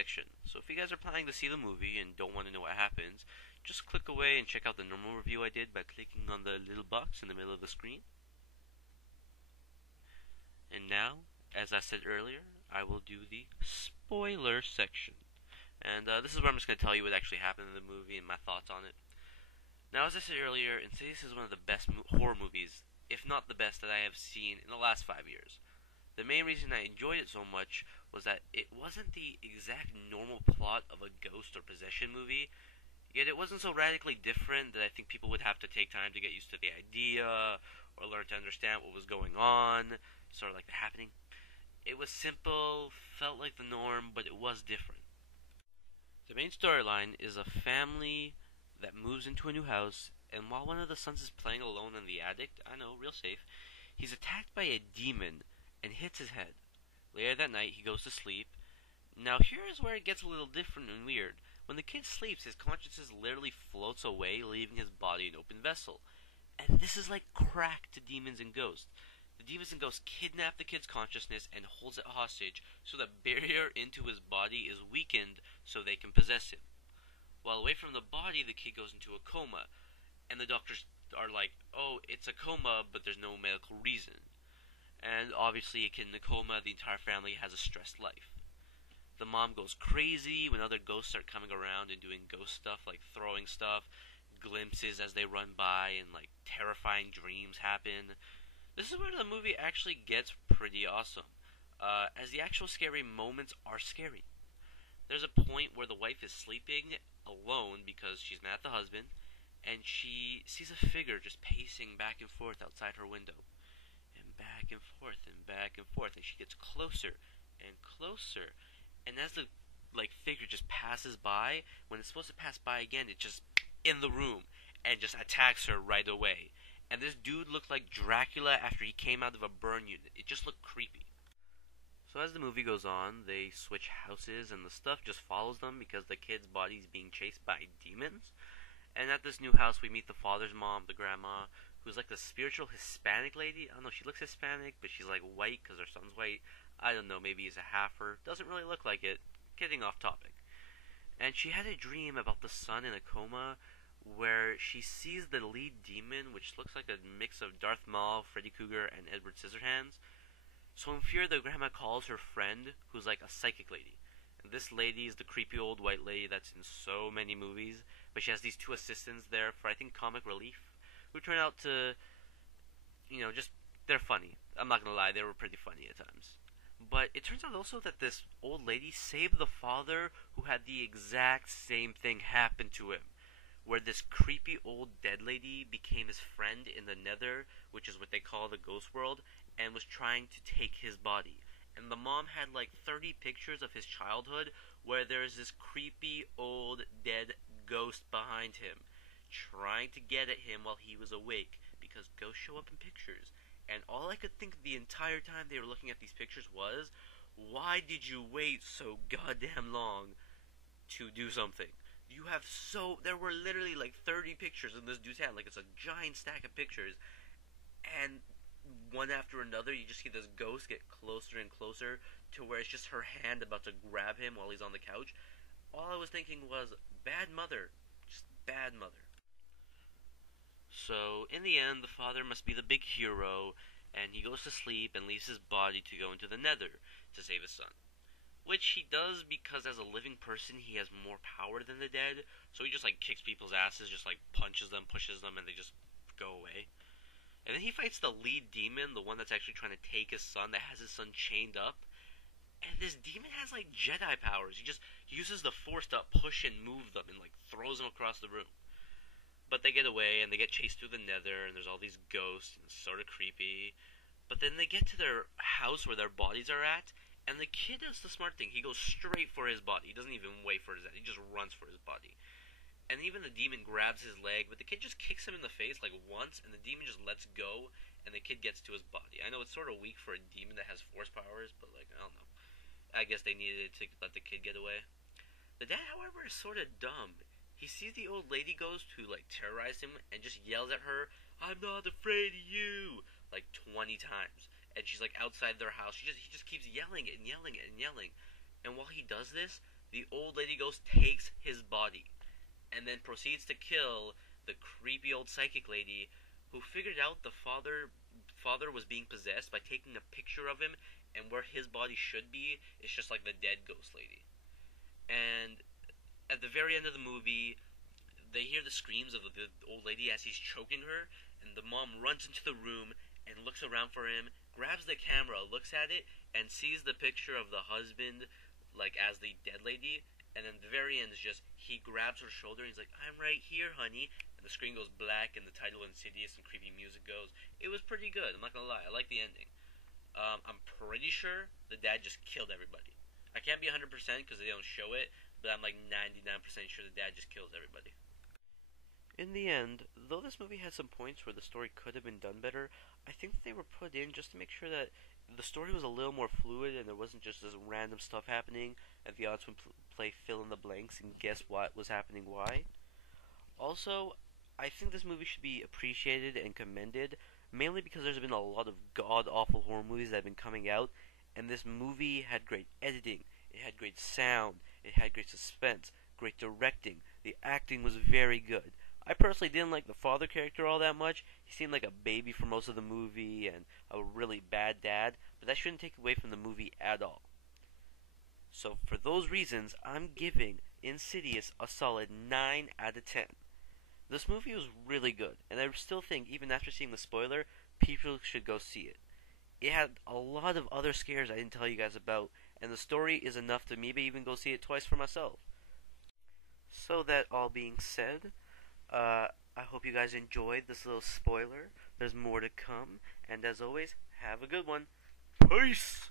section. So if you guys are planning to see the movie and don't want to know what happens, just click away and check out the normal review I did by clicking on the little box in the middle of the screen. And now, as I said earlier, I will do the spoiler section. And this is where I'm just going to tell you what actually happened in the movie and my thoughts on it. Now, as I said earlier, Insidious is one of the best horror movies, if not the best, that I have seen in the last 5 years. The main reason I enjoyed it so much was that it wasn't the exact normal plot of a ghost or possession movie, yet it wasn't so radically different that I think people would have to take time to get used to the idea or learn to understand what was going on, sort of like the happening. It was simple, felt like the norm, but it was different. The main storyline is a family that moves into a new house, and while one of the sons is playing alone in the attic, I know, real safe, he's attacked by a demon and hits his head. Later that night, he goes to sleep. Now, here is where it gets a little different and weird. When the kid sleeps, his consciousness literally floats away, leaving his body an open vessel. And this is like crack to demons and ghosts. The demons and ghosts kidnap the kid's consciousness and holds it hostage, so the barrier into his body is weakened so they can possess him. While away from the body, the kid goes into a coma, and the doctors are like, oh, it's a coma, but there's no medical reason. And obviously, a kid in a coma, the entire family has a stressed life. The mom goes crazy when other ghosts start coming around and doing ghost stuff, like throwing stuff, glimpses as they run by, and like terrifying dreams happen. This is where the movie actually gets pretty awesome, as the actual scary moments are scary. There's a point where the wife is sleeping alone because she's mad at the husband, and she sees a figure just pacing back and forth outside her window. And back and forth and back and forth, and she gets closer and closer. And as the figure just passes by, when it's supposed to pass by again, it's just in the room and just attacks her right away. And this dude looked like Dracula after he came out of a burn unit. It just looked creepy. So as the movie goes on, they switch houses and the stuff just follows them because the kid's body is being chased by demons. And at this new house, we meet the father's mom, the grandma, who's like the spiritual Hispanic lady. I don't know, she looks Hispanic, but she's like white because her son's white. I don't know, maybe he's a halfer. Doesn't really look like it. Getting off topic. And she had a dream about the son in a coma where she sees the lead demon, which looks like a mix of Darth Maul, Freddy Krueger, and Edward Scissorhands. So in fear, the grandma calls her friend, who's like a psychic lady. And this lady is the creepy old white lady that's in so many movies, but she has these two assistants there for, I think, comic relief, who turn out to, they're funny. I'm not gonna lie, they were pretty funny at times. But it turns out also that this old lady saved the father who had the exact same thing happen to him, where this creepy old dead lady became his friend in the nether, which is what they call the ghost world, and was trying to take his body. And the mom had like 30 pictures of his childhood where there's this creepy old dead ghost behind him, trying to get at him while he was awake, because ghosts show up in pictures. And all I could think the entire time they were looking at these pictures was, why did you wait so goddamn long to do something? There were literally like 30 pictures in this dude's hand, like it's a giant stack of pictures, and one after another, you just see this ghost get closer and closer to where it's just her hand about to grab him while he's on the couch. All I was thinking was, bad mother. Just bad mother. So, in the end, the father must be the big hero, and he goes to sleep and leaves his body to go into the nether to save his son. Which he does because as a living person, he has more power than the dead, so he just kicks people's asses, just punches them, pushes them, and they just go away. And then he fights the lead demon, the one that's actually trying to take his son, that has his son chained up. And this demon has Jedi powers. He just uses the force to push and move them and throws them across the room. But they get away and they get chased through the nether and there's all these ghosts and it's sort of creepy. But then they get to their house where their bodies are at, and the kid does the smart thing. He goes straight for his body. He doesn't even wait for his head. He just runs for his body. And even the demon grabs his leg, but the kid just kicks him in the face once, and the demon just lets go, and the kid gets to his body. I know it's sort of weak for a demon that has force powers, but I don't know. I guess they needed to let the kid get away. The dad, however, is sort of dumb. He sees the old lady ghost who terrorized him and just yells at her, "I'm not afraid of you," 20 times. And she's outside their house. He just keeps yelling it and yelling it and yelling. And while he does this, the old lady ghost takes his body and then proceeds to kill the creepy old psychic lady who figured out the father was being possessed by taking a picture of him, and where his body should be is just like the dead ghost lady. And at the very end of the movie, they hear the screams of the old lady as he's choking her, and the mom runs into the room and looks around for him, grabs the camera, looks at it, and sees the picture of the husband, like as the dead lady. And then the very end is just he grabs her shoulder and he's like, "I'm right here, honey." And the screen goes black and the title Insidious and creepy music goes. It was pretty good. I'm not gonna lie. I like the ending. I'm pretty sure the dad just killed everybody. I can't be 100% because they don't show it, but I'm like 99% sure the dad just kills everybody. In the end, though this movie had some points where the story could have been done better, I think that they were put in just to make sure that the story was a little more fluid and there wasn't just this random stuff happening and the odds would play fill in the blanks and guess what was happening why. Also, I think this movie should be appreciated and commended, mainly because there's been a lot of god awful horror movies that have been coming out, and this movie had great editing, it had great sound, it had great suspense, great directing, the acting was very good. I personally didn't like the father character all that much. He seemed like a baby for most of the movie and a really bad dad, but that shouldn't take away from the movie at all. So for those reasons, I'm giving Insidious a solid 9 out of 10. This movie was really good, and I still think, even after seeing the spoiler, people should go see it. It had a lot of other scares I didn't tell you guys about, and the story is enough to maybe even go see it twice for myself. So that all being said, I hope you guys enjoyed this little spoiler. There's more to come, and as always, have a good one. Peace!